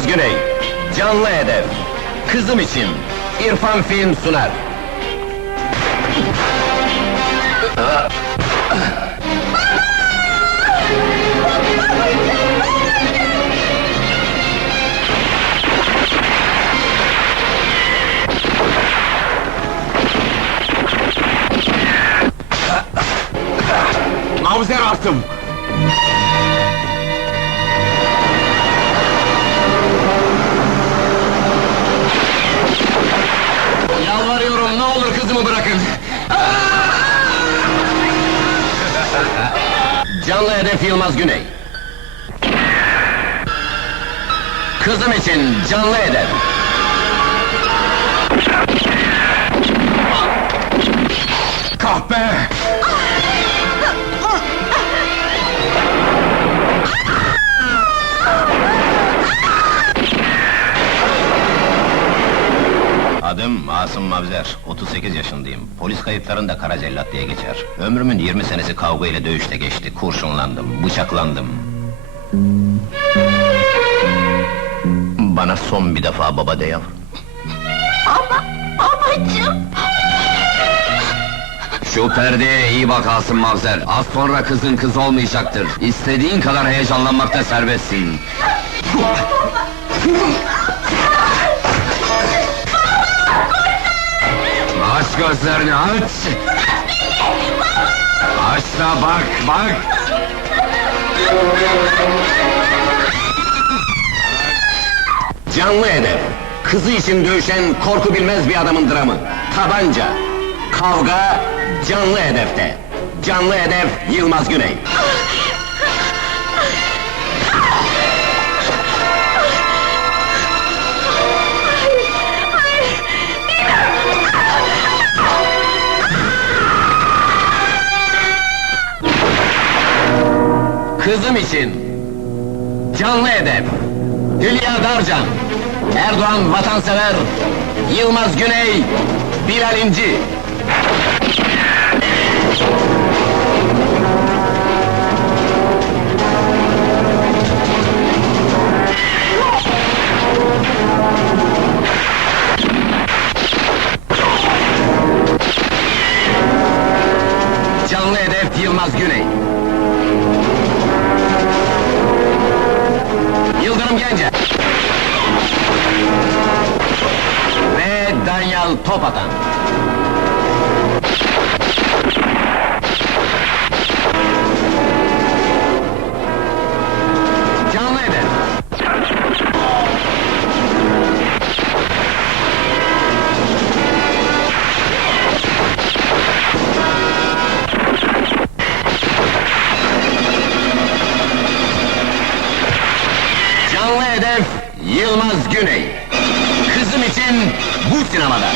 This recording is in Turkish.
Yılmaz Güney, Canlı Hedef, Kızım için İrfan Film sunar. Mavzer attım. Kızımı bırakın. Canlı hedef Yılmaz Güney. Kızım için canlı hedef. Adım Asım Mavzer, 38 yaşındayım. Polis kayıtlarında Kara Cellat diye geçer. Ömrümün 20 senesi kavga ile dövüşte geçti. Kurşunlandım, bıçaklandım. Bana son bir defa baba de yavrum. Ama babacığım. Şu perdeye iyi bak Asım Mavzer. Az sonra kızın kız olmayacaktır. İstediğin kadar heyecanlanmakta serbestsin. Aç gözlerini aç! Aç da bak, bak! Canlı hedef, kızı için dövüşen korku bilmez bir adamın dramı. Tabanca, kavga, canlı hedefte. Canlı hedef Yılmaz Güney. Kızım için canlı hedef Hülya Darcan, Erdoğan Vatansever, Yılmaz Güney, Bilal İnci. Canlı hedef Yılmaz Güney. Yıldırım Gence. Ve Danyal Topatan. Yılmaz Güney. Kızım için bu sinemada.